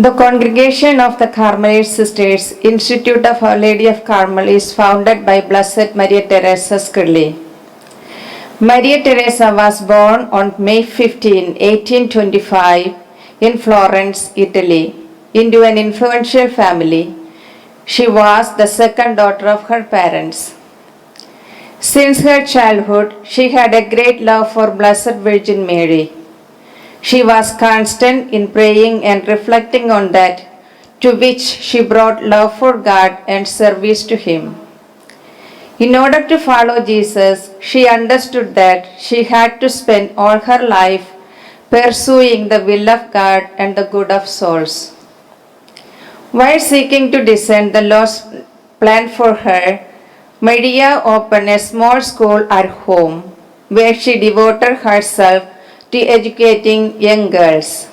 The Congregation of the Carmelite Sisters, Institute of Our Lady of Carmel, is founded by Blessed Maria Teresa Scrili. Maria Teresa was born on May 15, 1825, in Florence, Italy, into an influential family. She was the second daughter of her parents. Since her childhood, she had a great love for Blessed Virgin Mary. She was constant in praying and reflecting on that, to which she brought love for God and service to Him. In order to follow Jesus, she understood that she had to spend all her life pursuing the will of God and the good of souls. While seeking to discern the Lord's plan for her, Maria opened a small school at home where she devoted herself to educating young girls.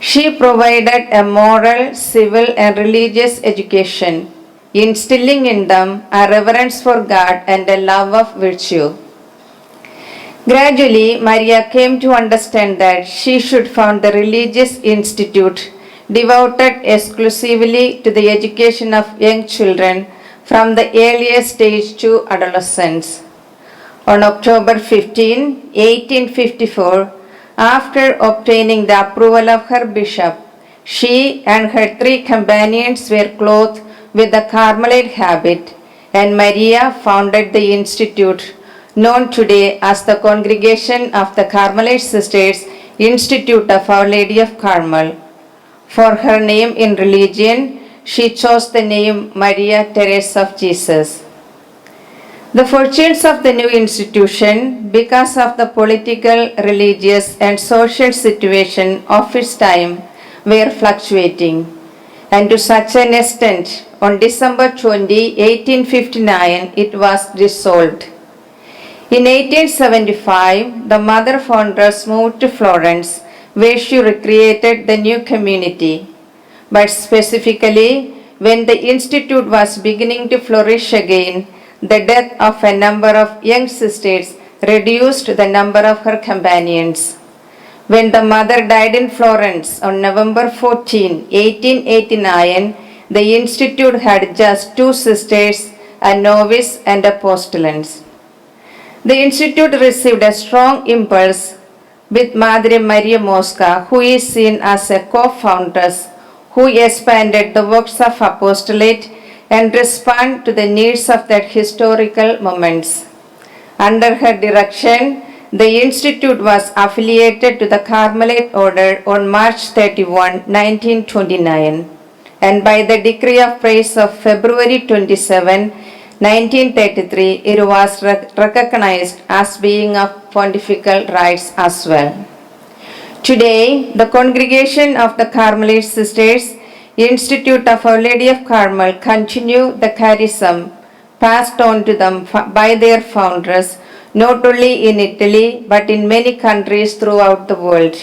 She provided a moral, civil, and religious education, instilling in them a reverence for God and a love of virtue. Gradually, Maria came to understand that she should found the religious institute devoted exclusively to the education of young children from the earliest stage to adolescence. On October 15, 1854, after obtaining the approval of her bishop, she and her 3 companions were clothed with the Carmelite habit, and Maria founded the institute known today as the Congregation of the Carmelite Sisters, Institute of Our Lady of Carmel. For her name in religion, she chose the name Maria Teresa of Jesus. The fortunes of the new institution, because of the political, religious, and social situation of its time, were fluctuating, and to such an extent, on December 20, 1859, it was dissolved. In 1875, the mother foundress moved to Florence, where she recreated the new community. But specifically, when the institute was beginning to flourish again, the death of a number of young sisters reduced the number of her companions. When the mother died in Florence on November 14, 1889, the institute had just 2 sisters, a novice and a postulants. The institute received a strong impulse with Madre Maria Mosca, who is seen as a co-foundress, who expanded the works of apostolate and respond to the needs of that historical moments. Under her direction, the institute was affiliated to the Carmelite order on March 31, 1929, and by the decree of praise of February 27, 1933, it was recognized as being of pontifical rights as well. Today, the Congregation of the Carmelite Sisters, Institute of Our Lady of Carmel, continue the charism passed on to them by their foundress, not only in Italy but in many countries throughout the world,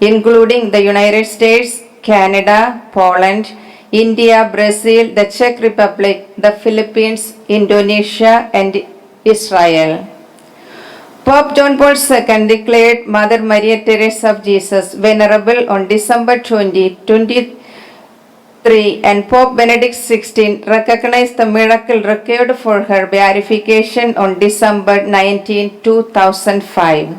including the United States, Canada, Poland, India, Brazil, the Czech Republic, the Philippines, Indonesia, and Israel. Pope John Paul II declared Mother Maria Teresa of Jesus venerable on December 20, 2023, and Pope Benedict XVI recognized the miracle required for her beatification on December 19, 2005.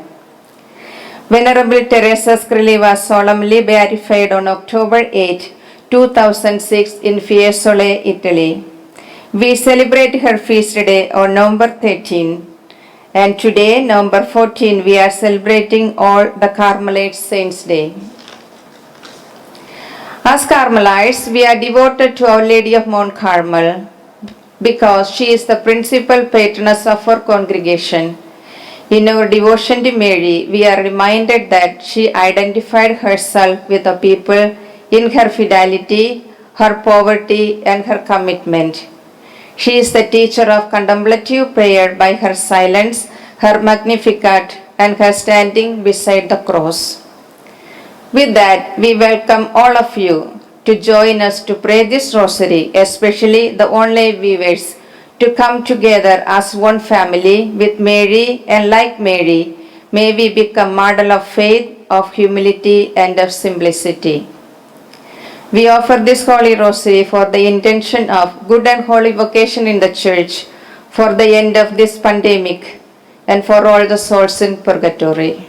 Venerable Teresa Scrili was solemnly beatified on October 8, 2006 in Fiesole, Italy. We celebrate her feast day on November 13, and today, November 14, we are celebrating all the Carmelite Saints' Day. As Carmelites, we are devoted to Our Lady of Mount Carmel because she is the principal patroness of our congregation. In our devotion to Mary, we are reminded that she identified herself with the people in her fidelity, her poverty, and her commitment. She is the teacher of contemplative prayer by her silence, her Magnificat, and her standing beside the cross. With that, we welcome all of you to join us to pray this rosary, especially the online viewers, to come together as one family with Mary, and like Mary, may we become model of faith, of humility, and of simplicity. We offer this Holy Rosary for the intention of good and holy vocation in the Church, for the end of this pandemic, and for all the souls in purgatory.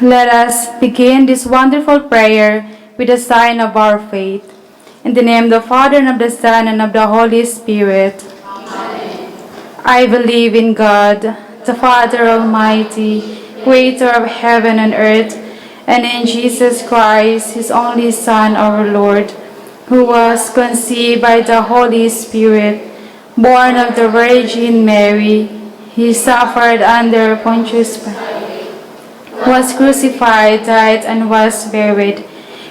Let us begin this wonderful prayer with a sign of our faith. In the name of the Father, and of the Son, and of the Holy Spirit. Amen. I believe in God, the Father Almighty, creator of heaven and earth, and in Jesus Christ, his only Son, our Lord, who was conceived by the Holy Spirit, born of the Virgin Mary. He suffered under Pontius Pilate, was crucified, died, and was buried.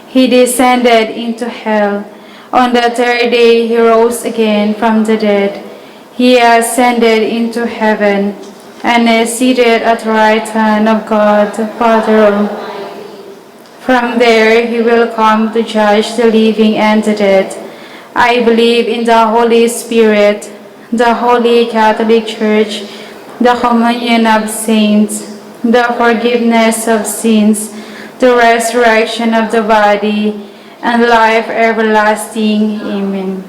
He descended into hell. On the third day he rose again from the dead. He ascended into heaven, and is seated at the right hand of God the Father Almighty. From there he will come to judge the living and the dead. I believe in the Holy Spirit, the Holy Catholic Church, the communion of saints, the forgiveness of sins, the resurrection of the body, and life everlasting. Amen.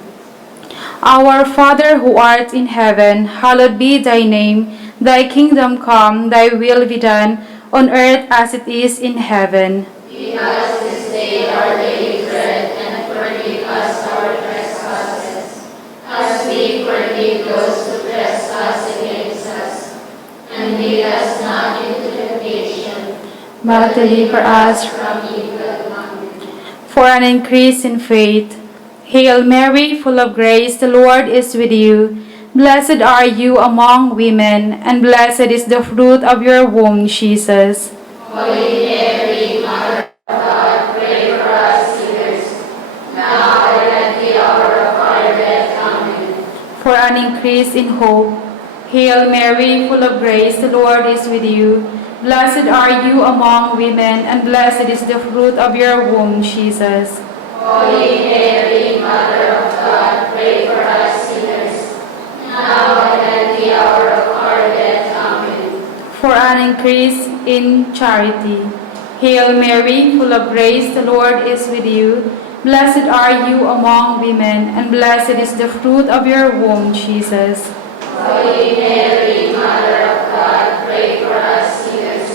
Our Father who art in heaven, hallowed be thy name. Thy kingdom come, thy will be done, on earth as it is in heaven. Give us this day our daily bread, and forgive us our trespasses, as we forgive those who trespass against us. And lead us not into temptation, But deliver us from evil. Amen. for an increase in faith. Hail Mary, full of grace, the Lord is with you. Blessed are you among women, and blessed is the fruit of your womb, Jesus. Holy Mary, Mother of God, pray for us sinners, now and at the hour of our death. Amen. For an increase in hope. Hail Mary, full of grace, the Lord is with you. Blessed are you among women, and blessed is the fruit of your womb, Jesus. Holy Mary, Mother of God, pray for us sinners, now and at the hour of our death. Amen. For an increase in charity. Hail Mary, full of grace, the Lord is with you. Blessed are you among women, and blessed is the fruit of your womb, Jesus. Holy Mary, Mother of God, pray for us sinners,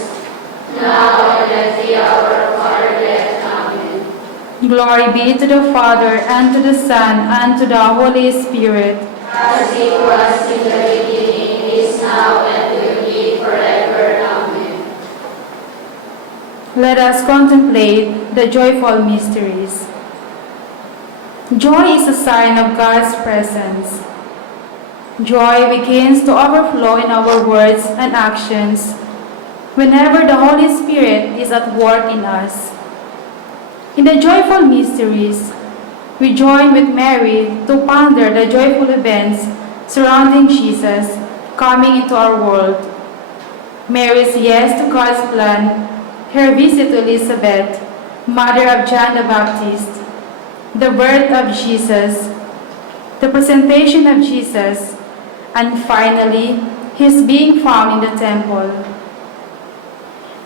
now and at the hour of our death. Amen. Glory be to the Father, and to the Son, and to the Holy Spirit. As it was in the beginning, is now, and will be forever. Amen. Let us contemplate the joyful mysteries. Joy is a sign of God's presence. Joy begins to overflow in our words and actions whenever the Holy Spirit is at work in us. In the joyful mysteries, we join with Mary to ponder the joyful events surrounding Jesus coming into our world. Mary's yes to God's plan, her visit to Elizabeth, mother of John the Baptist, the birth of Jesus, the presentation of Jesus, and finally, his being found in the temple.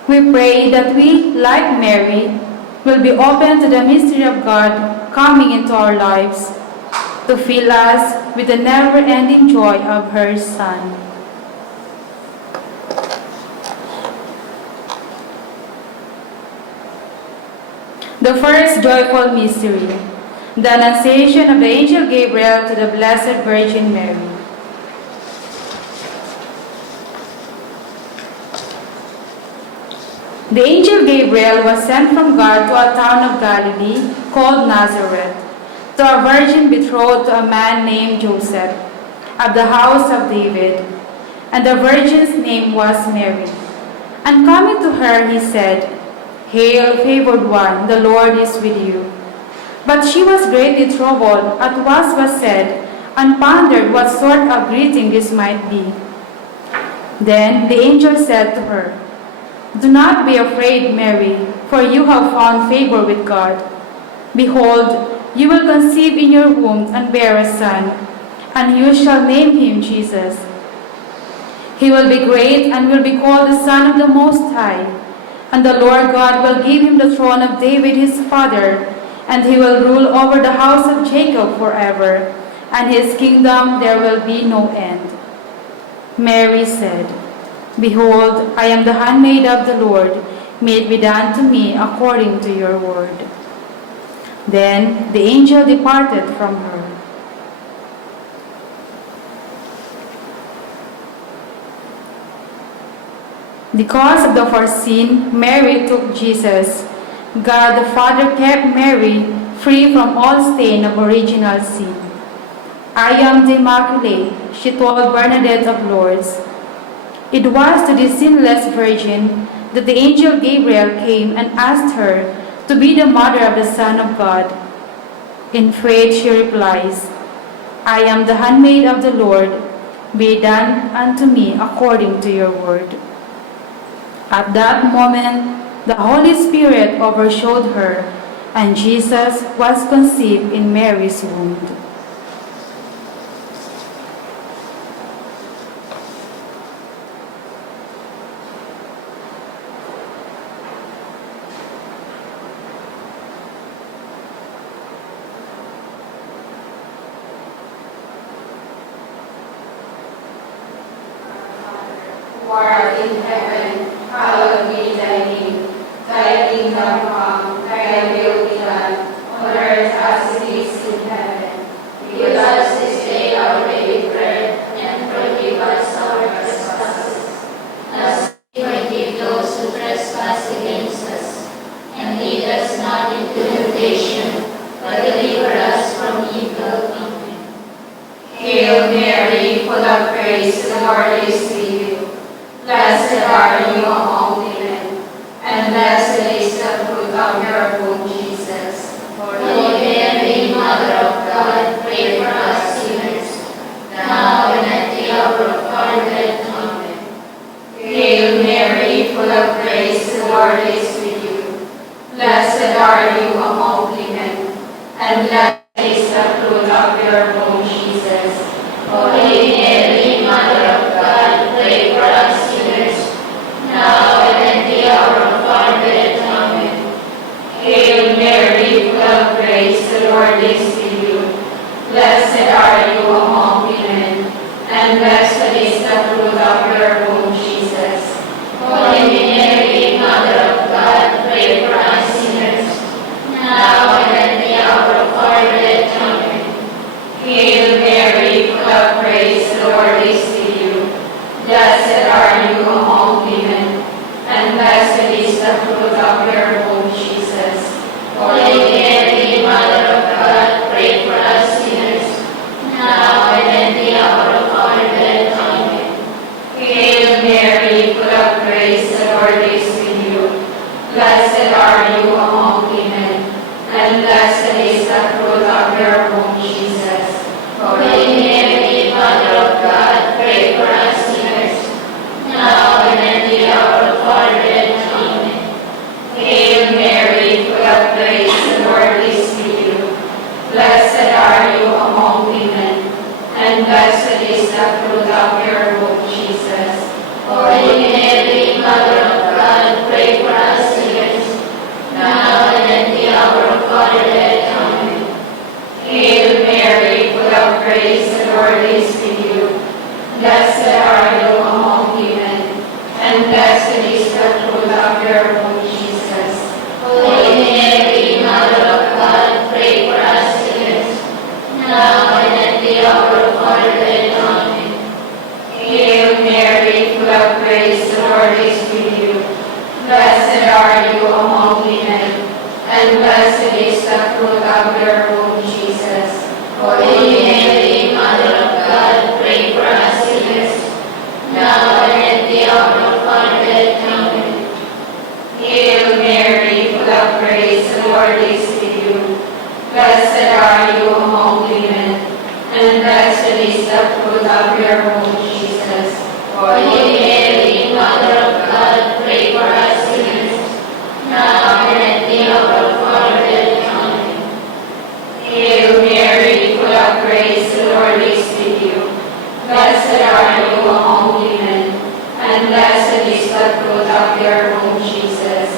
We pray that we, like Mary, will be open to the mystery of God coming into our lives, to fill us with the never-ending joy of her Son. The first joyful mystery, the Annunciation of the angel Gabriel to the Blessed Virgin Mary. The angel Gabriel was sent from God to a town of Galilee called Nazareth, to a virgin betrothed to a man named Joseph, of the house of David, and the virgin's name was Mary. And coming to her, he said, "Hail, favored one, the Lord is with you." But she was greatly troubled at what was said, and pondered what sort of greeting this might be. Then the angel said to her, "Do not be afraid, Mary, for you have found favor with God. Behold, you will conceive in your womb and bear a son, and you shall name him Jesus. He will be great and will be called the Son of the Most High, and the Lord God will give him the throne of David his father, and he will rule over the house of Jacob forever, and his kingdom there will be no end." Mary said, "Behold, I am the handmaid of the Lord, may it be done to me according to your word." Then the angel departed from her. Because of the foreseen, Mary took Jesus. God the Father kept Mary free from all stain of original sin. "I am the Immaculate," she told Bernadette of Lourdes. It was to this sinless virgin that the angel Gabriel came and asked her to be the mother of the Son of God. In faith she replies, "I am the handmaid of the Lord, be it done unto me according to your word." At that moment, the Holy Spirit overshadowed her, and Jesus was conceived in Mary's womb. Who art in heaven, hallowed be thy name. Thy kingdom come, thy will be done, on earth as it is in heaven. Give us this day our daily bread, and forgive us our trespasses, as we forgive those who trespass against us. And lead us not into temptation, but deliver us from evil. Amen. Hail Mary, full of grace, the Lord is with you. Blessed are you among women, and blessed is the fruit of your womb, Jesus. Holy Mary, Mother of God, pray for us sinners, now and at the hour of our death. Amen. Hail Mary, full of grace, the Lord is with you. Blessed are you among women, and blessed is the fruit of your womb, Jesus. Holy Mary, Mother of God, pray for us sinners, now and at the hour of our death. Amen. Hail Mary, full of grace, the Lord is with you. Blessed are you among women, and blessed is the fruit of your womb, Jesus. Holy Mary, Mother of God, pray for us sinners, now and is the fruit of your womb, Jesus. Holy Mary, Mother of God, pray for us sinners, now and at the hour of our death. Amen. Hail Mary, full of grace, the Lord is with you. Blessed are you among women, and blessed is the fruit of your womb, Jesus. Holy Mary, Mother of God, pray for us sinners, now and at the hour of our death. Amen. Hail Mary, full of grace, the Lord is with you. Blessed are you among women, and blessed is the fruit of your womb, Jesus. Holy Mary, Mother of God, pray for us sinners, now and at the hour of our death. Amen. Hail Mary, full of grace, the Lord is with you. Blessed are you among women, and blessed is the fruit of your womb, Jesus. Holy Mary, Mother of God, pray for us sinners, now and at the hour of our death. Amen. Hail Mary, full of grace, the Lord is with you. Blessed are you among women, and blessed is the fruit of your womb, Jesus.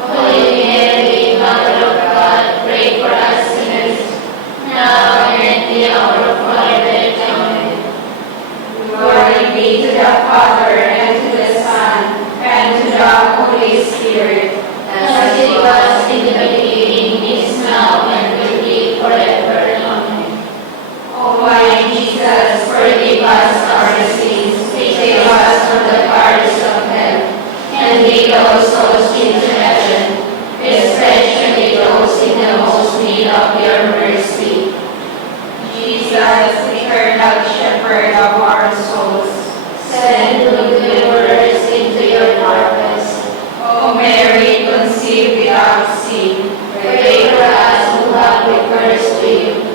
Holy Mary, Mother of God, pray for us sinners, now and at the hour of our death. Amen. Glory be to the Father, and to the Son, and to the Holy Spirit, as it was in the beginning, is now, and will be forever. Amen. O my Jesus, forgive us our sins, save us from the fires of hell, and lead all souls into heaven, especially those in the most need of your mercy. Jesus, eternal shepherd of our souls, send good laborers into your harvest. O Mary, conceived without sin, pray for us who have recourse to you.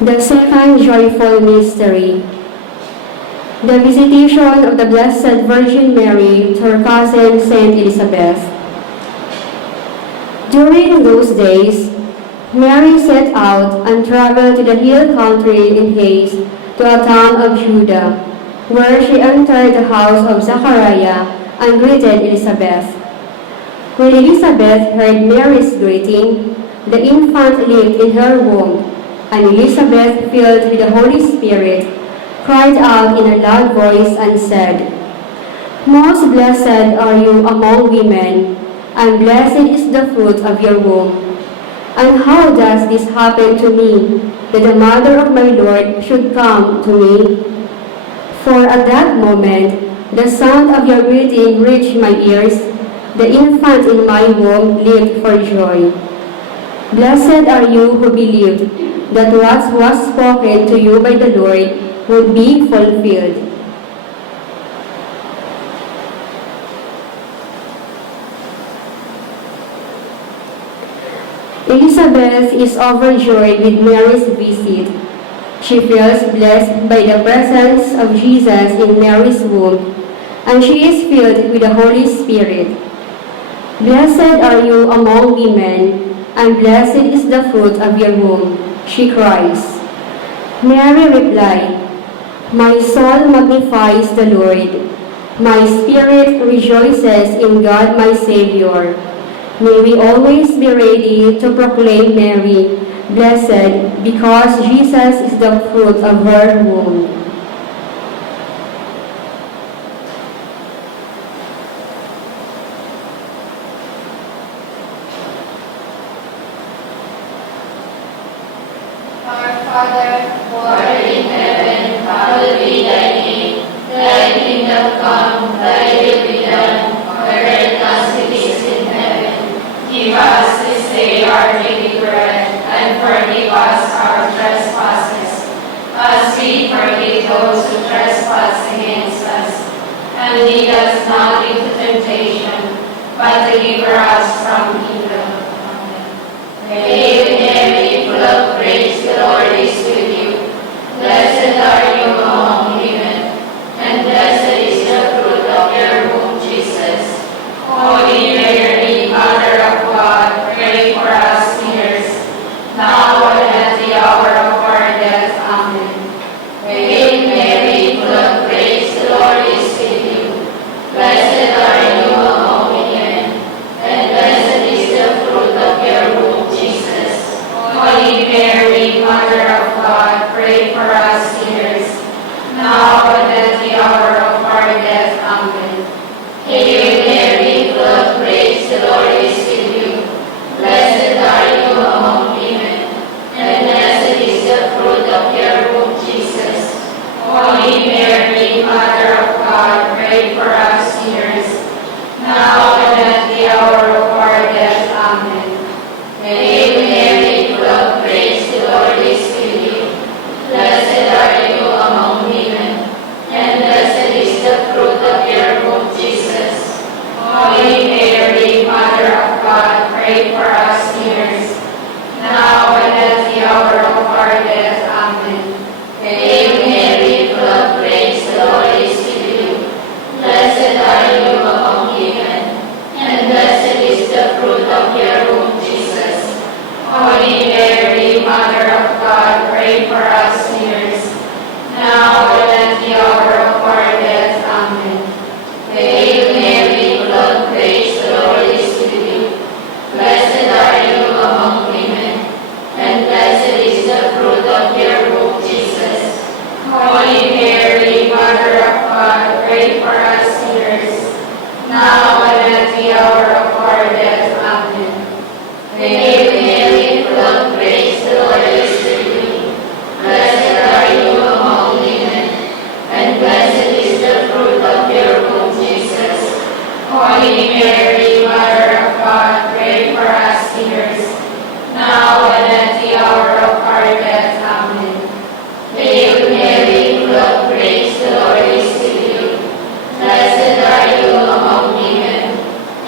The second joyful mystery, the visitation of the Blessed Virgin Mary to her cousin Saint Elizabeth. During those days, Mary set out and traveled to the hill country in haste to a town of Judah, where she entered the house of Zachariah and greeted Elizabeth. When Elizabeth heard Mary's greeting, the infant leaped in her womb, and Elizabeth, filled with the Holy Spirit, cried out in a loud voice and said, "Most blessed are you among women, and blessed is the fruit of your womb. And how does this happen to me, that the mother of my Lord should come to me?" For at that moment, the sound of your greeting reached my ears. The infant in my womb leaped for joy. Blessed are you who believed that what was spoken to you by the Lord would be fulfilled. Elizabeth is overjoyed with Mary's visit. She feels blessed by the presence of Jesus in Mary's womb, and she is filled with the Holy Spirit. Blessed are you among women, and blessed is the fruit of your womb, she cries. Mary replied, "My soul magnifies the Lord. My spirit rejoices in God my Savior. May we always be ready to proclaim Mary, blessed, because Jesus is the fruit of her womb." Our Father, who art in as we forgive those who trespass against us. And lead us not into temptation, but deliver us from evil. Amen. Hail Mary, full of grace, the Lord is with you. Blessed are you among women, and blessed is the fruit of your womb, Jesus. Holy Mary, Mother of God, pray for us sinners, now and at the hour of our death. Amen. Hail Mary, full of grace, the Lord is with you. Blessed are you among women, and blessed is the fruit of your womb, Jesus. Holy Mary, Mother of God, pray for us sinners, now and at the hour of our death. Amen. Hail Mary, full of grace, the Lord is with you. Blessed are you among women, and blessed is the fruit of your womb, Jesus. Holy Mary, Mother of God, pray for us sinners, now and at the hour of our death. Amen. Hail Mary, full of grace, the Lord is with you. Blessed are you among women, and blessed is the fruit of your womb, Jesus. Holy Mary, Mother of God, pray for us sinners, now and at the hour of our death. Amen. Hail Mary, full of grace, the Lord is with you. Blessed are you among women, and blessed is the fruit of your womb, Jesus. Holy Mary, Mother of God, pray for us sinners, now and at the hour of our death. Amen. Hail Mary, full of grace, the Lord is with you. Blessed are you among women, and blessed is the fruit of your womb, Jesus. Holy Mary, Mother of God, pray for us sinners, now and at the hour of our death. Amen. Hail Mary, full of grace, the Lord is with you. Blessed are you among women, and blessed is the fruit of your womb, Jesus. Holy Mary, Mother of God, pray for us sinners, now and at the hour of our death. Amen. Hail Mary, full of grace, the Lord is with you. Blessed are you among women,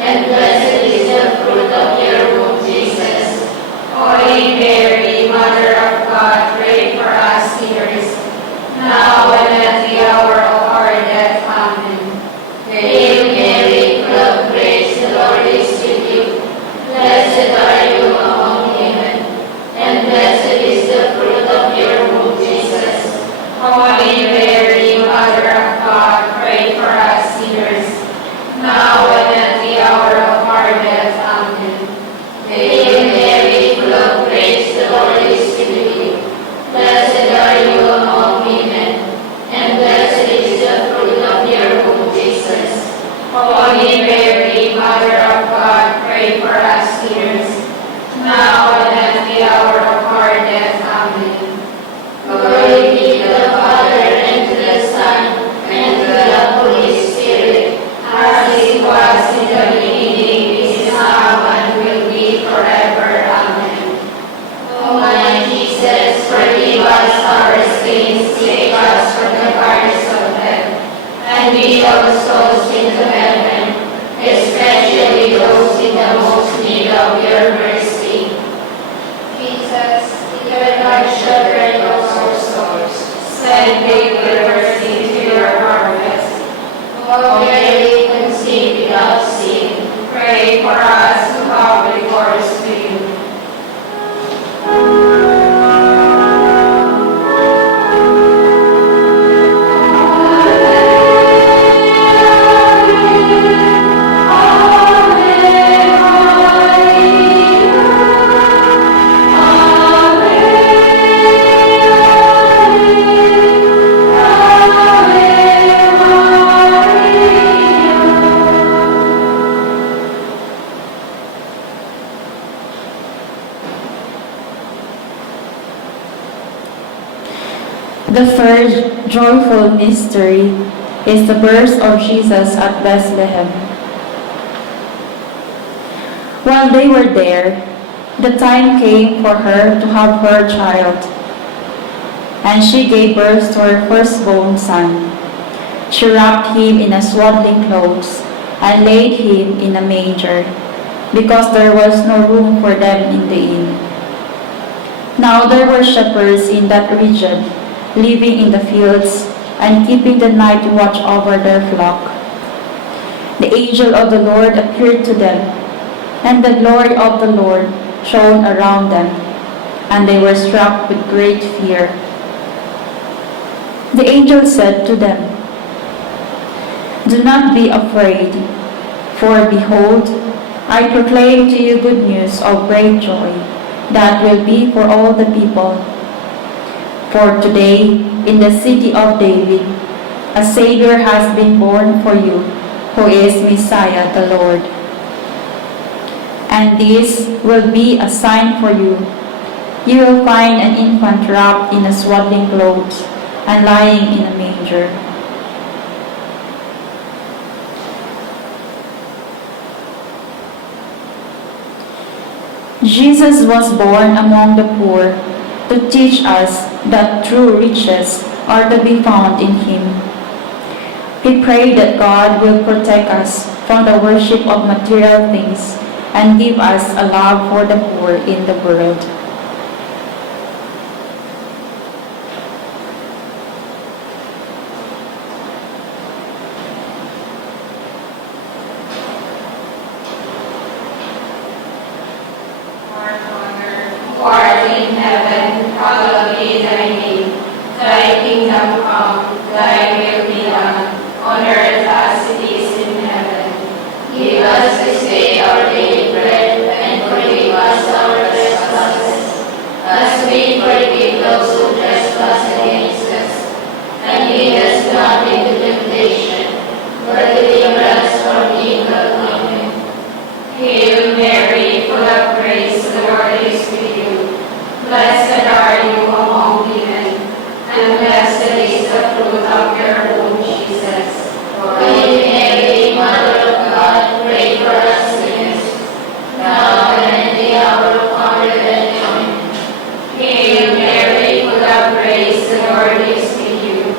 and blessed is the fruit of your womb, Jesus. Holy Mary, Mother of God, pray for us sinners, now and at the hour of our death. Amen. Hail Mary, full of grace, the Lord is with you. Blessed are you among women, and blessed is the fruit of your womb, Jesus. Holy Mary, Mother of God, pray for us sinners, now and at the hour of our death. Amen. Hail Mary, full of grace, the Lord is with you. Blessed are you among women, and blessed is the fruit of your womb, Jesus. Holy Mary, Mother of God, pray for us sinners, now and at the hour of our death. Amen. Glory be to the Father, and to the Son, and to the Holy Spirit, as it was in the beginning, is now, and will be forever. Amen. O my Jesus, forgive us our sins, save us from the fires of hell, and lead our souls into heaven, especially those in the most need of your mercy. Jesus, eternal shepherd of our souls, send laborers into your harvest. O Mary, conceived without sin, pray for us who have recourse to you. The third joyful mystery is the birth of Jesus at Bethlehem. While they were there, the time came for her to have her child. and she gave birth to her firstborn son. She wrapped him in a swaddling clothes and laid him in a manger, because there was no room for them in the inn. Now there were shepherds in that region, living in the fields and keeping the night watch over their flock. The angel of the Lord appeared to them, and the glory of the Lord shone around them, and they were struck with great fear. The angel said to them, "Do not be afraid, for behold, I proclaim to you good news of great joy that will be for all the people. For today, in the city of David, a Savior has been born for you, who is Messiah the Lord. And this will be a sign for you. You will find an infant wrapped in a swaddling clothes and lying in a manger." Jesus was born among the poor to teach us that true riches are to be found in Him. We pray that God will protect us from the worship of material things and give us a love for the poor in the world. Who art in heaven, hallowed be thy name. Thy kingdom come, thy will be done, on earth as it is in heaven. Give us this day our daily bread, and forgive us our trespasses, as we forgive those who trespass against us. And lead us not into temptation, but deliver us from evil. Amen. Hail Mary, full of grace, the Lord is with you. Blessed are you among women, and blessed is the fruit of your womb, Jesus. Holy Mary, Mother of God, pray for us sinners, now and at the hour of our death. Amen. Hail Mary, full of grace, the Lord is with you.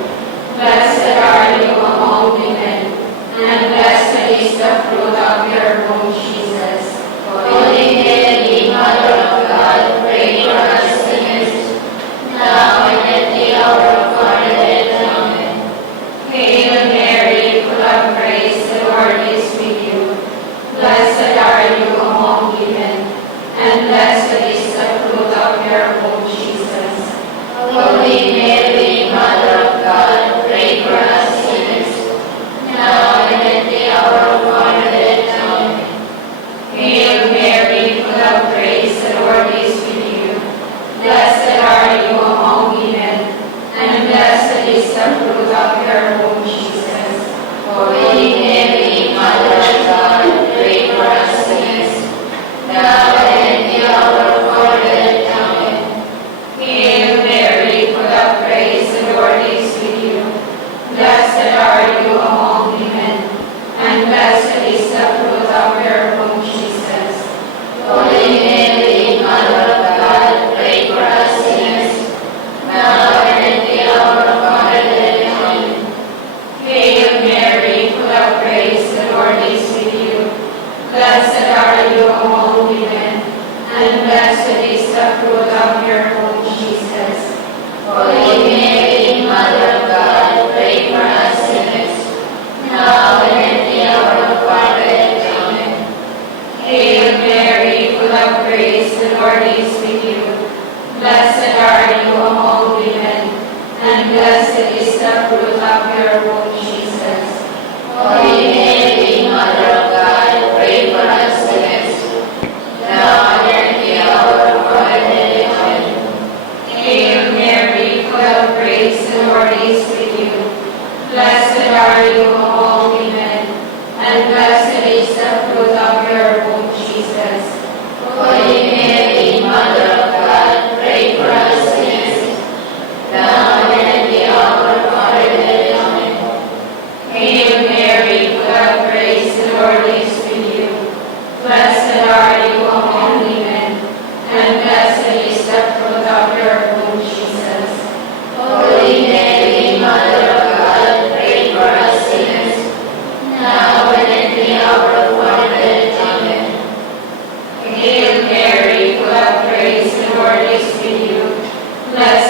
Blessed are you among women, and blessed is the fruit of your womb, Jesus. Holy Mary, Mother of God, pray for us sinners, now and at the hour of our death. Amen. Hail Mary, full of grace, the Lord is with you. Blessed are you among women, and blessed is the fruit of your womb, Jesus. Holy Mary, Mother of God, pray for us sinners, now and at the hour of our death. Amen. Hail Mary, full of grace, the Lord is with you. Blessed are you among women, and blessed is the fruit of your womb, Jesus. Holy Mary, Mother of God, pray for us sinners, now and at the hour of our death. Amen. Hail Mary, full of grace, the Lord is with you. Blessed are you among women, and blessed is the fruit of your womb, Jesus. Holy Mary, Mother of God, pray for us sinners, now and at the hour of our death. Amen. Hail Mary, full of grace, the Lord is with you. Blessed are you among women, and blessed is the fruit of your womb, Jesus. Holy Mary, Mother of God, pray for us sinners, now and at the hour of our death. Amen. Hail Mary, full of grace, the Lord is with you. Blessed are you among women, and blessed is the fruit of your womb, Jesus. Holy Mary, Mother of God, pray for us sinners, now and at the hour of our death. Amen. Hail Mary, full of grace, the Lord is with you. Blessed are you among women, and blessed is the fruit of your womb, Jesus. Holy Mary, Mother of God, pray for us sinners, now and at the hour of our death. Amen. Hail Mary, full of grace, the Lord is with you. Blessed are you among women, and blessed is the fruit of your womb, Jesus.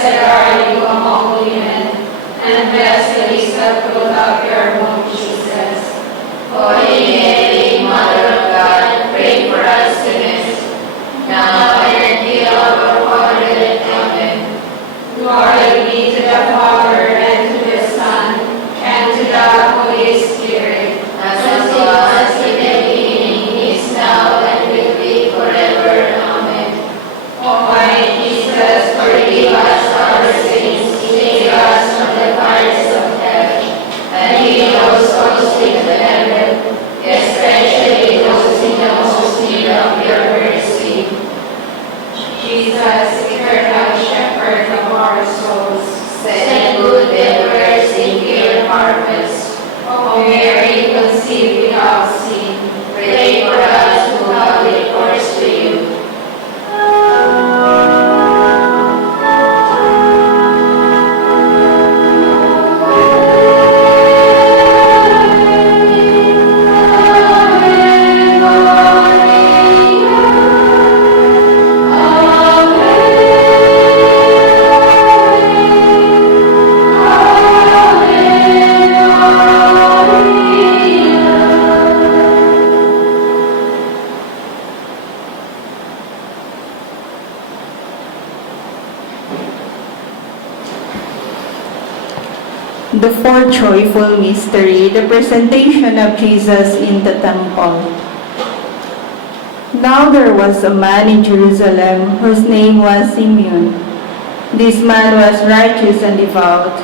Blessed are you among women, and blessed is the fruit of your womb, Jesus. Holy Mary, Mother of God, pray for us sinners, now and at the hour of our death. Amen. Glory be to the Father, and to the Son, and to the Holy Spirit, as it was in the beginning, is now, and will be forever. Amen. O my Jesus, forgive us our sins, save us from the fires of hell, and lead all souls into heaven, especially those in the most need of your mercy. Jesus, eternal shepherd of our souls, send good laborers into your harvest. O Mary, conceived without sin, pray for us who have recourse to you. The fourth joyful mystery, the presentation of Jesus in the temple. Now there was a man in Jerusalem whose name was Simeon. This man was righteous and devout,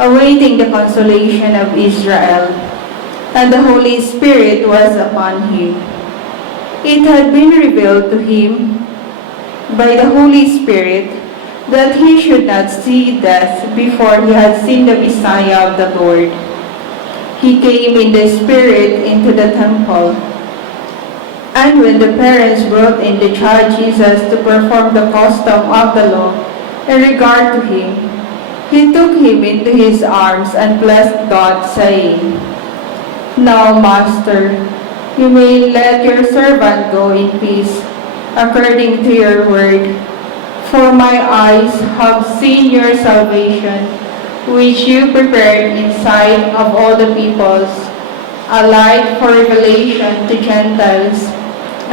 awaiting the consolation of Israel, and the Holy Spirit was upon him. It had been revealed to him by the Holy Spirit that he should not see death before he had seen the Messiah of the Lord. He came in the Spirit into the temple. And when the parents brought in the child Jesus to perform the custom of the law in regard to him, he took him into his arms and blessed God, saying, Now, Master, you may let your servant go in peace, according to your word. For my eyes have seen your salvation, which you prepared in sight of all the peoples, a light for revelation to Gentiles,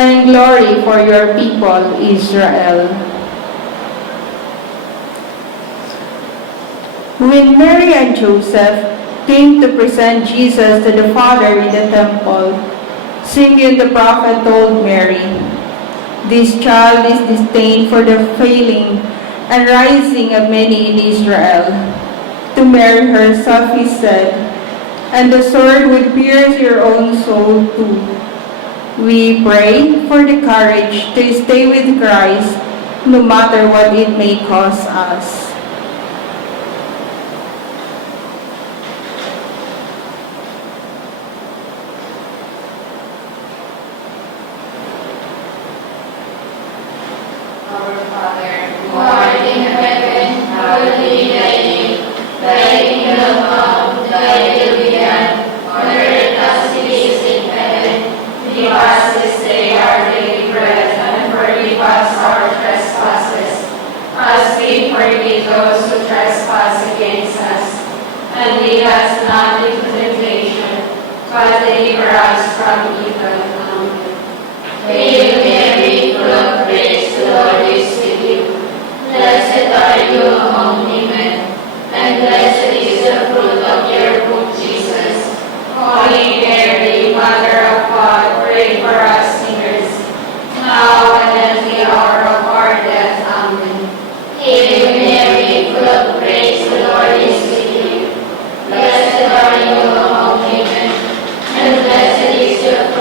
and glory for your people Israel. When Mary and Joseph came to present Jesus to the Father in the temple, Simeon the prophet told Mary, This child is destined for the falling and rising of many in Israel. To Mary herself he said, And the sword would pierce your own soul too. We pray for the courage to stay with Christ, no matter what it may cost us. Our Father, who art in heaven, hallowed be thy name. Thy kingdom come, thy will be done, on earth as it is in heaven. Give us this day our daily bread, and forgive us our trespasses, as we forgive those who trespass against us. And lead us not into temptation, but deliver us from evil. Amen. Hail Mary, full of grace, the Lord is with you. Blessed are you among women, and blessed is the fruit of your womb, Jesus. Holy Mary, Mother of God, pray for us sinners, now and at the hour of our death. Amen. Hail Mary, full of grace, the Lord is with you. Blessed are you among women, and blessed is the fruit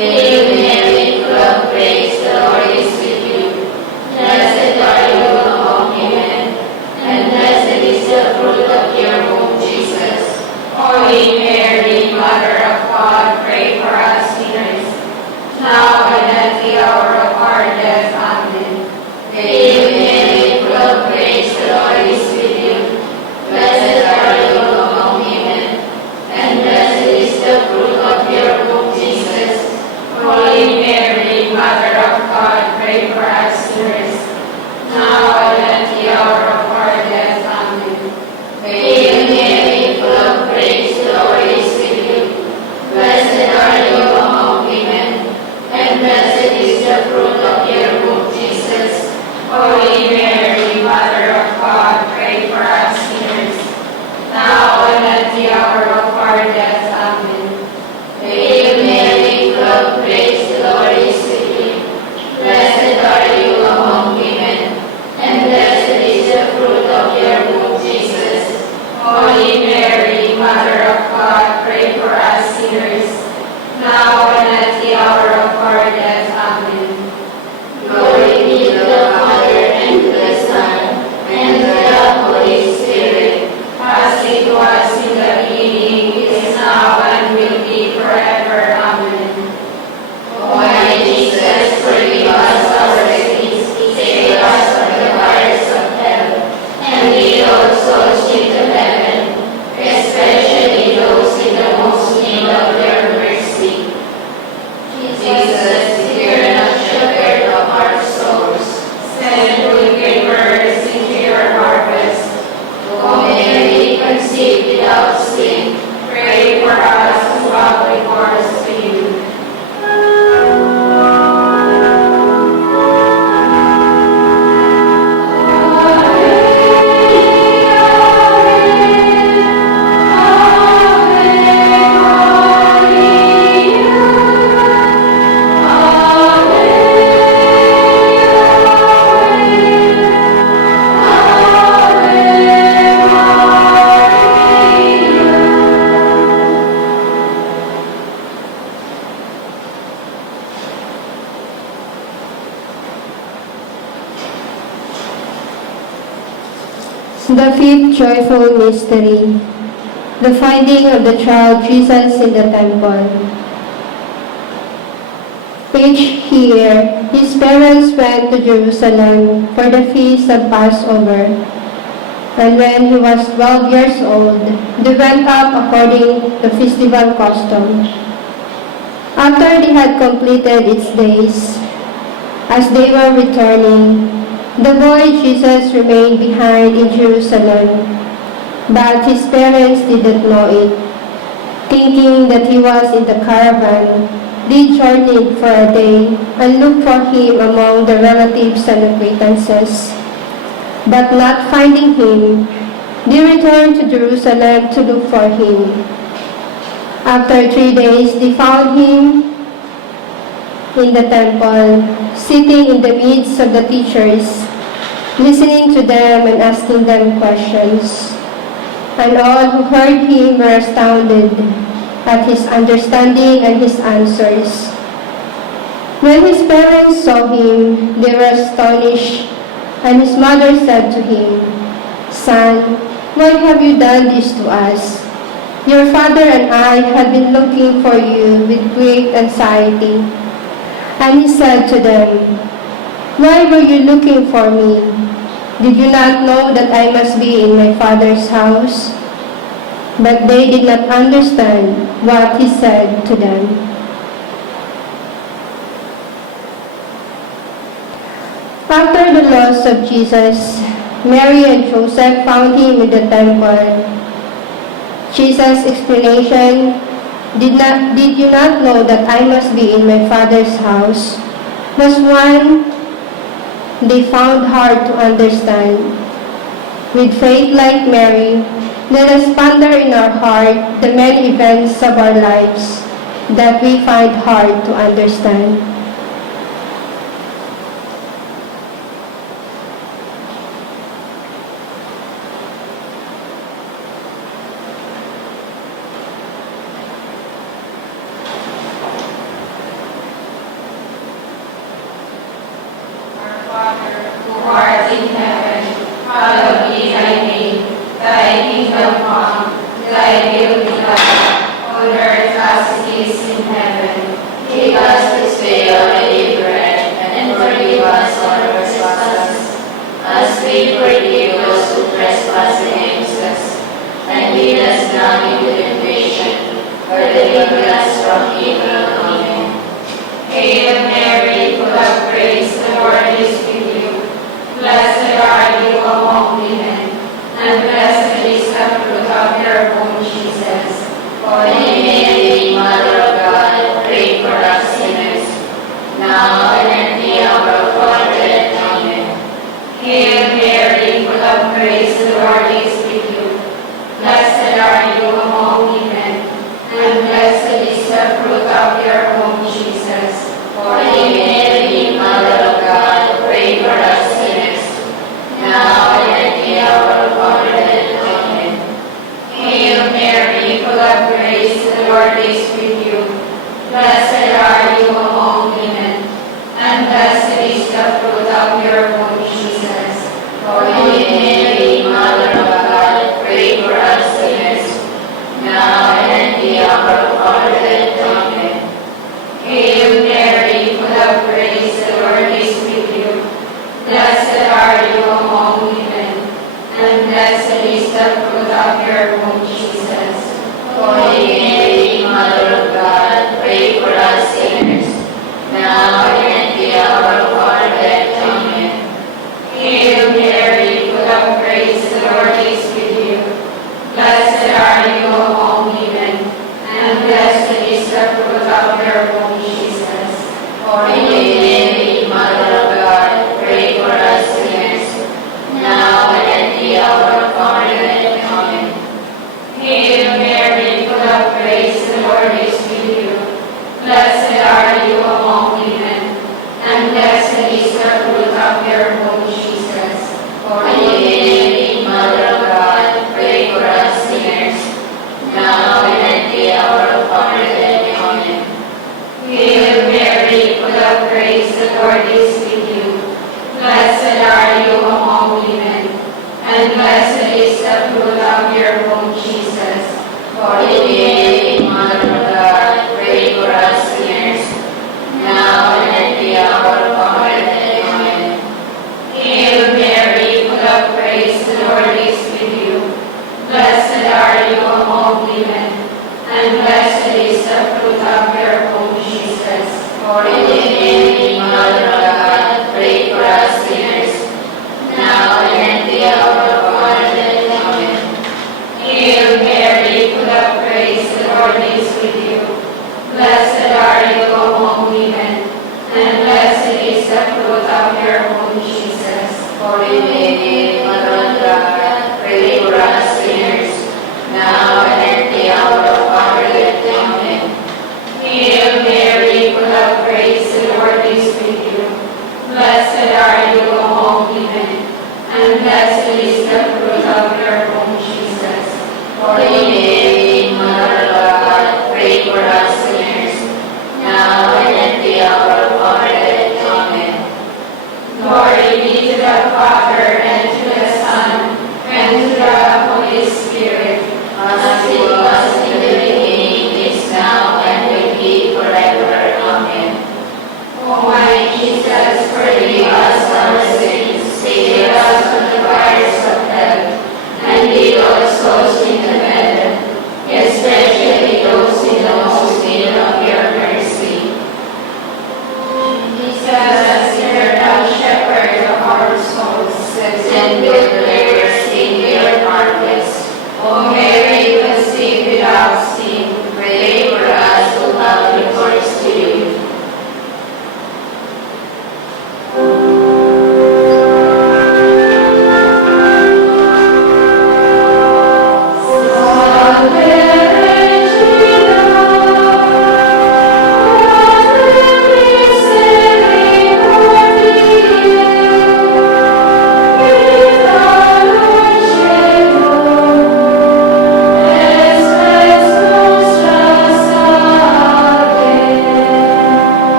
Hail Mary, full of grace, the Lord is with you. Blessed are you among women, and blessed is the fruit of your womb, Jesus. Holy Mary, Mother of God, pray for us sinners, now and at the hour of our death. Amen. Hail Mary, full of grace, the Lord is with you. Blessed are you among women, and blessed is the fruit of your womb, Jesus. Holy Mary, Mother of God, pray for us sinners, now and at the hour of our death. Amen. Hail Mary, full of grace, the Lord is with you. Blessed are you among women, and blessed is the fruit of your womb, Jesus. Holy Mary, Mother of God, pray for us sinners, now and at the hour of our death. Amen. Hail Mary, full of grace, the Lord is with you. Blessed are you among women, and blessed is the fruit of your womb, Jesus. Holy Mary, Mother of God, pray for us sinners, now and at the hour of our death. Amen. Glory be to the Father, and to the Son, and to the Holy Spirit, as it was in the beginning, is now, and will be forever. Amen. O my Jesus, forgive us our sins, save us from the fires of hell, and lead all souls into heaven, especially those in the most need of your mercy. Jesus, eternal shepherd of our souls, send good laborers into your harvest. O Mary, conceived without sin, pray for us who have recourse to you. The fifth joyful mystery, the finding of the child Jesus in the temple. Each year, his parents went to Jerusalem for the feast of Passover. And when he was 12 years old, they went up according to festival custom. After they had completed its days, as they were returning, the boy Jesus remained behind in Jerusalem, but his parents did not know it. Thinking that he was in the caravan, they journeyed for a day and looked for him among the relatives and acquaintances. But not finding him, they returned to Jerusalem to look for him. After 3 days, they found him in the temple, sitting in the midst of the teachers, listening to them and asking them questions. And all who heard him were astounded at his understanding and his answers. When his parents saw him, they were astonished, and his mother said to him, "Son, why have you done this to us? Your father and I have been looking for you with great anxiety." And he said to them, "Why were you looking for me? Did you not know that I must be in my Father's house?" But they did not understand what he said to them. After the loss of Jesus, Mary and Joseph found him in the temple. Jesus' explanation, Did you not know that I must be in my Father's house?" was one they found hard to understand. With faith like Mary, let us ponder in our heart the many events of our lives that we find hard to understand. thy will be done, on earth as it is in heaven. Give us this day our daily bread, and forgive us our trespasses, as we forgive those who trespass against us. And lead us not into temptation, but deliver us from evil. Amen. Hail Mary, full of grace, the Lord is with you. Blessed are you among women, and blessed is the fruit of your womb, Jesus. Holy Mary, Mother of God, pray for us sinners, now and at the hour of our death. Amen. Hail Mary, full of grace, the Lord is with you. Blessed are you among women, and blessed is the fruit of your womb, Jesus. Holy Mary, Mother of God, pray for us sinners, now and at the hour of our death. Amen. Hail Mary, full of grace, the Lord is with you. Blessed are you among women, and blessed is the fruit of your womb, Jesus. Holy Mary, Mother of God, pray for us sinners, now and at the hour of our death. Amen. Hail Mary, full of grace, the Lord is with you. Blessed are you among women, and blessed is the fruit of your womb, Jesus. Holy Mary, Mother of God, pray for us sinners, now and at the hour of our death. Amen. Hail Mary, full of grace, the Lord is with you. Blessed are you among women, and blessed is the fruit of your womb, Jesus. Holy Mary, Mother of God, pray for us sinners, now and at the hour of our death. Amen. Hail Mary, full of grace, the Lord is with you. Blessed are you among women, and blessed is the fruit of your womb, Jesus. Holy Mary, Mother of God, pray for us sinners, now and at the hour of our death. Amen. Hail Mary, full of grace, the Lord is with you. Blessed are you among women, and blessed is the fruit of your womb, Jesus. Holy Mary, Mother of God, pray for us sinners, now and at the hour of our death. Amen. Hail Mary, full of grace, the Lord is with you. Blessed are you among women, and blessed is the fruit of your womb, Jesus. Holy Mary, Mother of God, pray for us sinners, now and at the hour of our death. Amen. Hail Mary, full of grace, the Lord is with you. Blessed are you among women, and blessed is the fruit of your womb, Jesus. Holy Mary, Mother of God, pray for us sinners, now and at the hour of our death. Amen. Hail Mary, full of grace, the Lord is with you. Blessed are you among women, and blessed is the fruit of your womb, Jesus. Holy Mary, Mother of God, pray for us sinners, now and at the hour of our death. Amen. Glory be to the Father, and to the Son, and to the Holy Spirit, as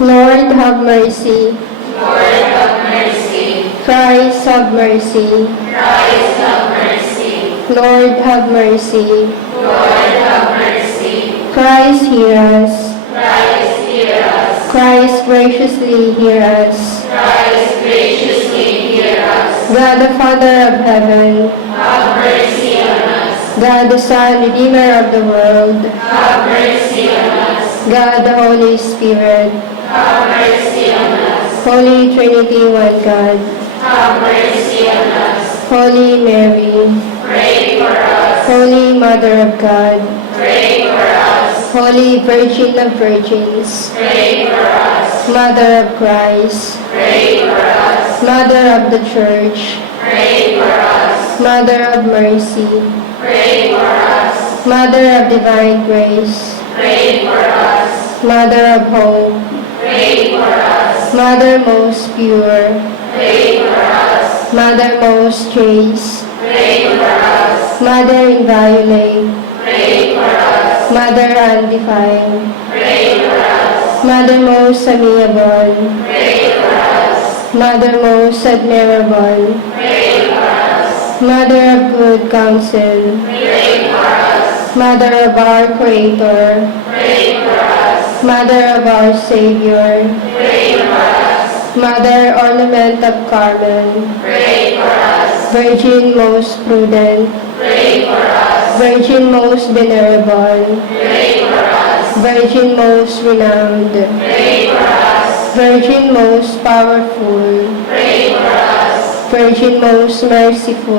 Lord, have mercy. Lord, have mercy. Christ, have mercy. Christ, have mercy. Lord, have mercy. Lord, have mercy. Christ, hear us. Christ, hear us. Christ, graciously hear us. Christ, graciously hear us. God the Father of heaven, Have mercy on us. God the Son, Redeemer of the world, Have mercy on us. God the Holy Spirit, Have mercy on us. Holy Trinity, one God, Have mercy on us. Holy Mary, Pray for us. Holy Mother of God, Pray for us. Holy Virgin of Virgins, Pray for us. Mother of Christ, Pray for us. Mother of the Church, Pray for us. Mother of Mercy, Pray for us. Mother of Divine Grace, Pray for us. Mother of Hope, Pray for us. Mother most pure, Pray for us. Mother most chaste, Pray for us. Mother inviolate, Pray for us. Mother undefiled, Pray for us. Mother most amiable, Pray for us. Mother most admirable, Pray for us. Mother of good counsel, Pray for us. Mother of our Creator, Pray for us. Mother of our Savior, Pray for us. Mother ornament of Carmel, Pray for us. Virgin most prudent, Pray for us. Virgin most venerable, Pray for us. Virgin most renowned, Pray for us. Virgin most powerful, Pray for us. Virgin most merciful,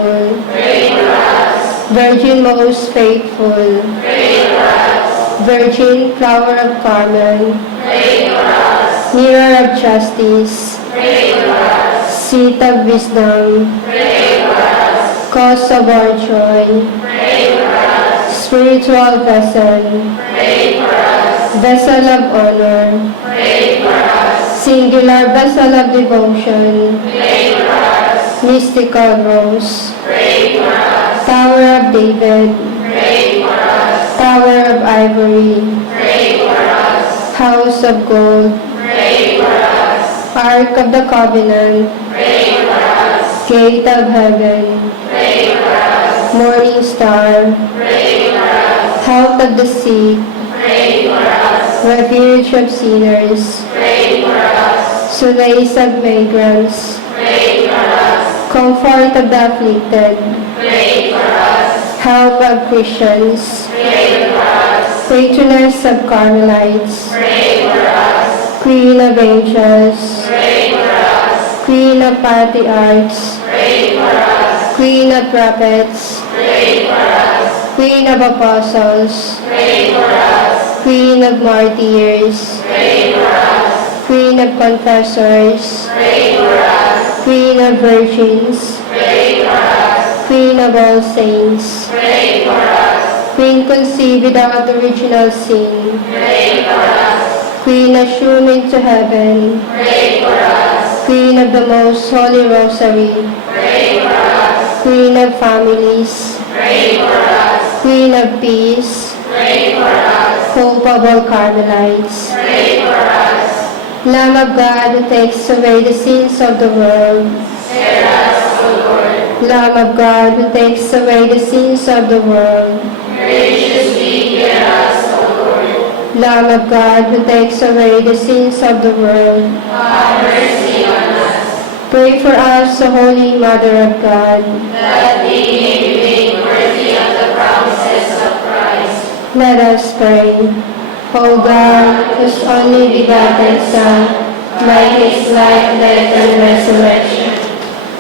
Pray for us. Virgin most faithful, Pray for us. Virgin flower of Carmel, Pray for us. mirror of justice, Pray for us. seat of wisdom, Pray for us. cause of our joy, Pray for us. spiritual vessel, Pray for us. vessel of honor, Pray for us. singular vessel of devotion, Pray for us. mystical rose, Pray for us. Tower of David, Pray for us. Tower of Ivory, Pray for us. House of Gold, Pray for us. Ark of the Covenant, Pray for us. Gate of Heaven, Pray for us. Morning Star, Pray for us. Health of the Sick, Pray for us. Refuge of Sinners, Pray for us. Solace of Migrants, Pray for us. Comfort of the Afflicted, Pray for us. Help of Christians, Pray for us. Patroness of Carmelites, Pray for us. Queen of Angels, Pray for us. Queen of Patriarchs, Pray for us. Queen of Prophets, Pray for us. Queen of Apostles, Pray for us. Queen of Martyrs, Pray for us. Queen of Confessors, Pray for us. Queen of Virgins, Pray for us. Queen of all saints, Pray for us. Queen conceived without original sin, Pray for us. Queen assumed into heaven, Pray for us. Queen of the Most Holy Rosary, Pray for us. Queen of families, Pray for us. Queen of peace, Pray for us. Hope of all Carmelites, Pray for us. Lamb of God who takes away the sins of the world, Hear us, O Lord. Lamb of God who takes away the sins of the world, Graciously hear us, O Lord. Lamb of God who takes away the sins of the world, Have mercy on us, pray for us, O Holy Mother of God. that we may be made worthy of the promises of Christ. Let us pray. O God, whose only begotten Son, by his life, death, and resurrection,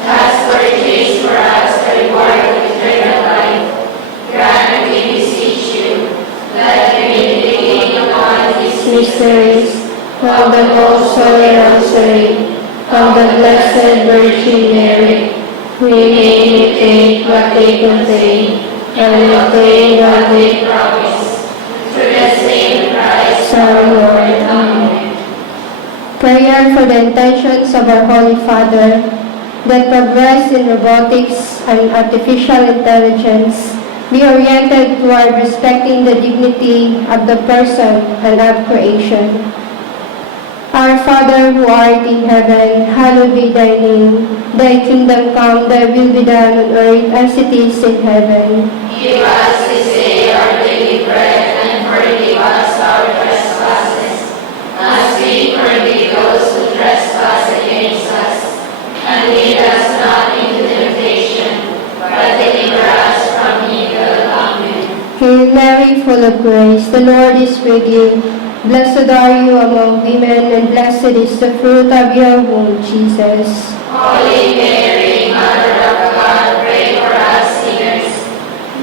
Has purchased for us the reward of eternal life, grant, we beseech you, that we may meditate upon these mysteries of the Most Holy Rosary of the Blessed Virgin Mary, we may imitate what they contain and obtain what they promise. through the same Christ. Our Lord. Amen. Prayer for the intentions of our Holy Father that progress in robotics and artificial intelligence be oriented toward respecting the dignity of the person and of creation. Our Father who art in heaven, hallowed be thy name. Thy kingdom come, thy will be done on earth as it is in heaven. Give us this day our daily bread, and forgive us our trespasses, as we forgive those who trespass against us. And lead us not into temptation, but deliver us from evil. Amen. Hail Mary, full of grace, the Lord is with you. Blessed are you among women, and blessed is the fruit of your womb, Jesus. Holy Mary, Mother of God, pray for us sinners,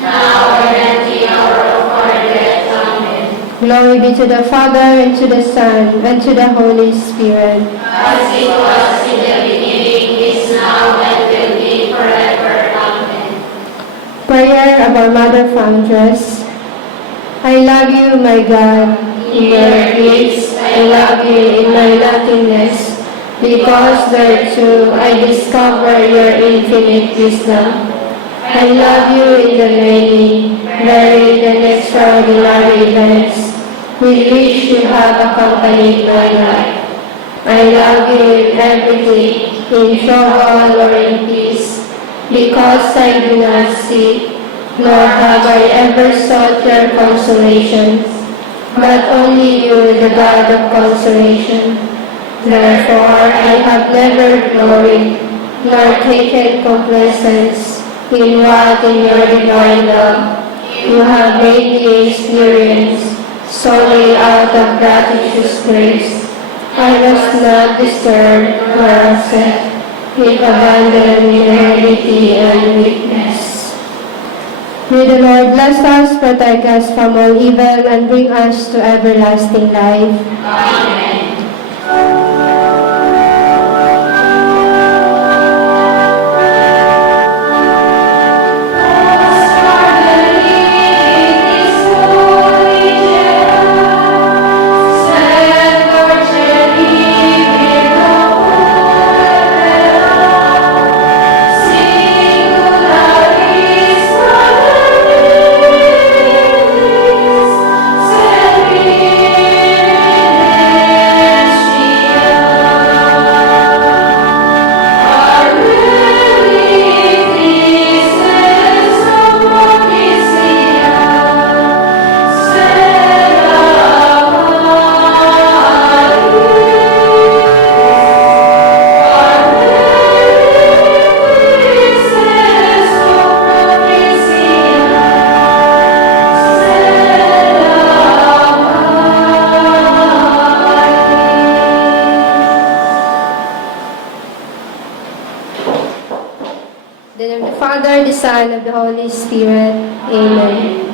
now and at the hour of our death. Amen. Glory be to the Father, and to the Son, and to the Holy Spirit. As it was in the beginning, is now, and will be forever. Amen. Prayer of our Mother Foundress. I love you, my God. In your gifts, I love you in my nothingness, because thereto I discover your infinite wisdom. I love you in the many, varied and extraordinary events with which you have accompanied my life. I love you in everything, in trouble or in peace, because I do not seek, nor have I ever sought your consolation, but only you, the God of consolation. Therefore, I have never gloried, nor taken complacence in what in your divine love you have made me experience, solely out of gratuitous grace. I was not disturbed nor upset, with abandon, inability, and weakness. May the Lord bless us, protect us from all evil, and bring us to everlasting life. Amen. In the name of the Father, the Son, and the Holy Spirit. Amen.